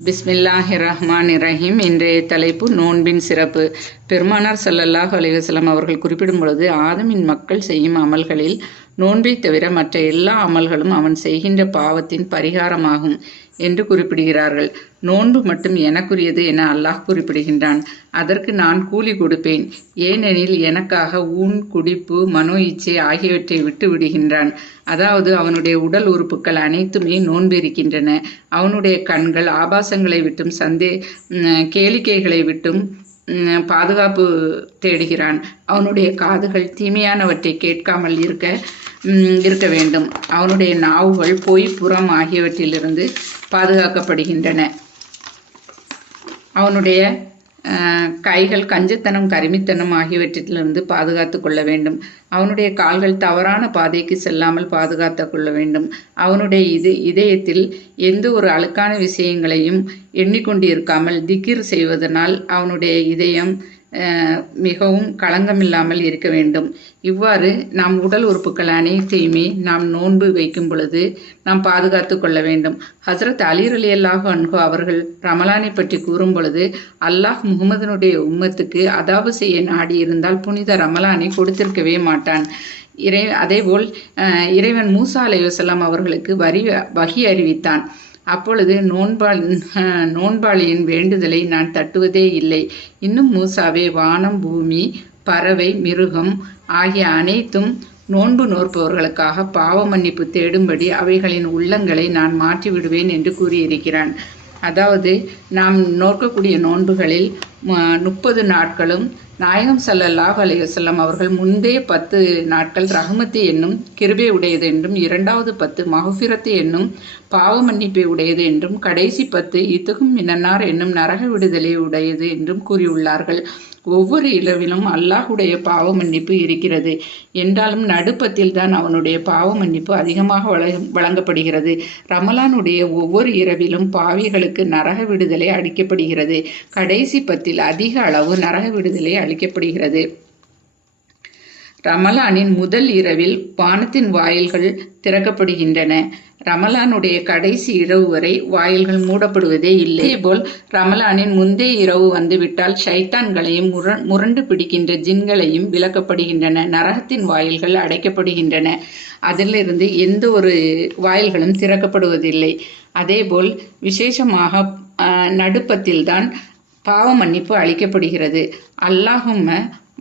பிஸ்மில்லாஹி ரஹ்மான் இரஹீம் இன்றைய தலைப்பு நோன்பின் சிறப்பு. பெருமானார் ஸல்லல்லாஹு அலிவசலம் அவர்கள் குறிப்பிடும் பொழுது ஆதமின் மக்கள் செய்யும் அமல்களில் நோன்பை தவிர மற்ற எல்லா அமல்களும் அவன் செய்கின்ற பாவத்தின் பரிகாரமாகும். என்று குறிப்பிடுகிறார்கள். நோன்பு மட்டும் எனக்குரியது என அல்லாஹ் குறிப்பிடுகின்றான். அதற்கு நான் கூலி கொடுப்பேன். ஏனெனில் எனக்காக ஊன் குடிப்பு மனோ இச்சை ஆகியவற்றை விட்டு விடுகின்றான். அதாவது அவனுடைய உடல் உறுப்புகள் அனைத்துமே நோன்பிருக்கின்றன. அவனுடைய கண்கள் ஆபாசங்களை விட்டும் சந்தே கேளிக்கைகளை விட்டும் பாதுகாப்பு தேடுகிறான். அவனுடைய காதுகள் தீமையானவற்றை கேட்காமல் இருக்க இருக்க வேண்டும். அவனுடைய நாவுகள் பொய் புறம் ஆகியவற்றிலிருந்து பாதுகாக்கப்படுகின்றன. அவனுடைய கைகள் கஞ்சத்தனம் கருமித்தனம் ஆகியவற்றிலிருந்து பாதுகாத்து கொள்ள வேண்டும். அவனுடைய கால்கள் தவறான பாதைக்கு செல்லாமல் பாதுகாத்து கொள்ள வேண்டும். அவனுடைய இது இதயத்தில் எந்த ஒரு அழுக்கான விஷயங்களையும் எண்ணிக்கொண்டு இருக்காமல் திக்கிர் செய்வதனால் அவனுடைய இதயம் மிகவும் மிகவும் களங்கமில்லாமல் இருக்க வேண்டும். இவ்வாறு நாம் உடல் உறுப்புகள் அனைத்தையுமே நாம் நோன்பு வைக்கும் பொழுது நாம் பாதுகாத்து கொள்ள வேண்டும். ஹசரத் அலி அலி அல்லாஹ் அன்ஹோ அவர்கள் ரமலானை பற்றி கூறும் பொழுது அல்லாஹ் முகமதனுடைய உம்மத்துக்கு அதாவு செய்ய நாடி இருந்தால் புனித ரமலானை கொடுத்திருக்கவே மாட்டான். இறை அதேபோல் இறைவன் மூசா அலைவசல்லாம் அவர்களுக்கு வரி வகி அறிவித்தான். அப்பொழுது நோன்பாள் நோன்பாளியின் வேண்டுதலை நான் தட்டுவதே இல்லை. இன்னும் மூசாவே வானம் பூமி பறவை மிருகம் ஆகிய அனைத்தும் நோன்பு நோற்பவர்களுக்காக பாவ மன்னிப்பு தேடும்படி அவைகளின் உள்ளங்களை நான் மாற்றிவிடுவேன் என்று கூறியிருக்கிறான். அதாவது நாம் நோக்கக்கூடிய நோன்புகளில் முப்பது நாட்களும் நாயகம் ஸல்லல்லாஹு அலையுசல்லம் அவர்கள் முந்தைய பத்து நாட்கள் ரஹமத்து என்னும் கிருபை உடையது என்றும் இரண்டாவது பத்து மகுஃபிரத்து என்னும் பாவ மன்னிப்பை உடையது என்றும் கடைசி பத்து இத்துகும் மினன்னார் என்னும் நரக விடுதலை உடையது என்றும் கூறியுள்ளார்கள். ஒவ்வொரு இரவிலும் அல்லாஹுடைய பாவ மன்னிப்பு இருக்கிறது. என்றாலும் நடுப்பத்தில் தான் அவனுடைய பாவ மன்னிப்பு அதிகமாக வழங்க- வழங்கப்படுகிறது. ரமலானுடைய ஒவ்வொரு இரவிலும் பாவிகளுக்கு நரக விடுதலை அளிக்கப்படுகிறது. கடைசி பத்து பத்தில் அதிக அளவு நரக விடுதலை அளிக்கப்படுகிறது. ரமலானின் முதல் இரவில் வானத்தின் வாயில்கள் திறக்கப்படுகின்றன. ரமலானுடைய கடைசி இரவு வரை வாயில்கள் மூடப்படுவதே இல்லை. போல் ரமலானின் முந்தைய இரவு வந்துவிட்டால் ஷைத்தான்களையும் முரண்டு பிடிக்கின்ற ஜின்களையும் விளக்கப்படுகின்றன நரகத்தின் வாயில்கள் அடைக்கப்படுகின்றன. அதிலிருந்து எந்த ஒரு வாயில்களும் திறக்கப்படுவதில்லை. அதேபோல் விசேஷமாக ஆஹ், நடுப்பத்தில்தான் பாவ மன்னிப்பு அளிக்கப்படுகிறது. அல்லாஹும்ம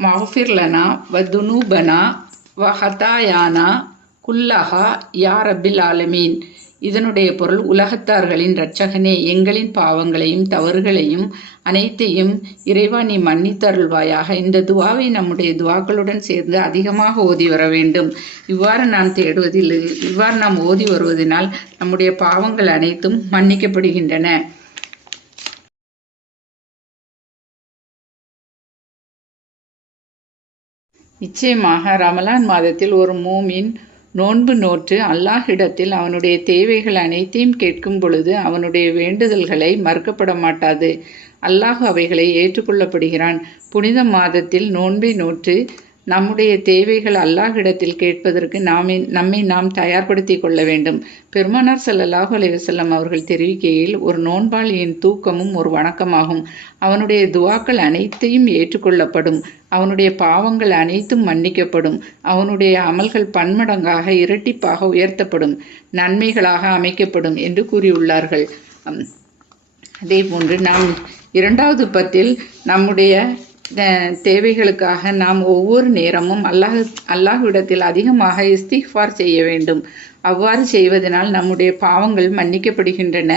மஃபிர்லனா வ துனூபனா வ ஹதாயானா குல்லஹா யார் அபில் ஆலமீன். இதனுடைய பொருள் உலகத்தார்களின் இரட்சகனே எங்களின் பாவங்களையும் தவறுகளையும் அனைத்தையும் இறைவா நீ மன்னித்தருள்வாயாக. இந்த துவாவை நம்முடைய துவாக்களுடன் சேர்ந்து அதிகமாக ஓதி வர வேண்டும். இவ்வாறு நாம் தேடுவதில் இவ்வாறு நாம் ஓதி வருவதனால் நம்முடைய பாவங்கள் அனைத்தும் மன்னிக்கப்படுகின்றன. நிச்சயமாக ரமலான் மாதத்தில் ஒரு மூமின் நோன்பு நோற்று அல்லாஹிடத்தில் அவனுடைய தேவைகள் அனைத்தையும் கேட்கும் பொழுது அவனுடைய வேண்டுதல்களை மறுக்கப்பட மாட்டாது. அல்லாஹ் அவைகளை ஏற்றுக்கொள்ளப்படுகிறான். புனித மாதத்தில் நோன்பை நோற்று நம்முடைய தேவைகள் அல்லாஹிடத்தில் கேட்பதற்கு நாமே நம்மை நாம் தயார்படுத்தி கொள்ள வேண்டும். பெருமானார் ஸல்லல்லாஹு அலைவசல்லம் அவர்கள் தெரிவிக்கையில் ஒரு நோன்பாளியின் தூக்கமும் ஒரு வணக்கமாகும். அவனுடைய துவாக்கள் அனைத்தையும் ஏற்றுக்கொள்ளப்படும். அவனுடைய பாவங்கள் அனைத்தும் மன்னிக்கப்படும். அவனுடைய அமல்கள் பன்மடங்காக இரட்டிப்பாக உயர்த்தப்படும். நன்மைகளாக அமைக்கப்படும் என்று கூறியுள்ளார்கள். அதே போன்று நாம் இரண்டாவது பத்தில் நம்முடைய தேவைகளுக்காக நாம் ஒவ்வொரு நேரமும் அல்லாஹ் அல்லாஹ்விடத்தில் அதிகமாக இஸ்திஃபார் செய்ய வேண்டும். அவ்வாறு செய்வதனால் நம்முடைய பாவங்கள் மன்னிக்கப்படுகின்றன.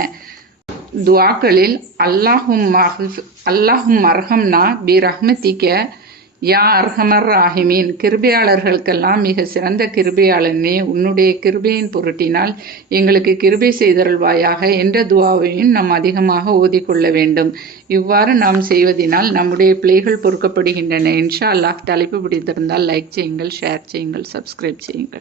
துவாக்களில் அல்லாஹும் அல்லாஹும் அர்ஹம்னா பி ரஹ்மதிக்க யா அர்ஹமர் ராஹிமீன். கிருபையாளர்களுக்கெல்லாம் மிக சிறந்த கிருபையாளனே உன்னுடைய கிருபையின் பொருட்டினால் எங்களுக்கு கிருபை செய்தருள்வாயாக. என்ற துவாவையும் நாம் அதிகமாக ஓதிக்கொள்ள வேண்டும். இவ்வாறு நாம் செய்வதினால் நம்முடைய பிழைகள் பொறுக்கப்படுகின்றன. இன்ஷா அல்லாஹ் தலைப்பு பிடித்திருந்தால் லைக் செய்யுங்கள் ஷேர் செய்யுங்கள் சப்ஸ்கிரைப் செய்யுங்கள்.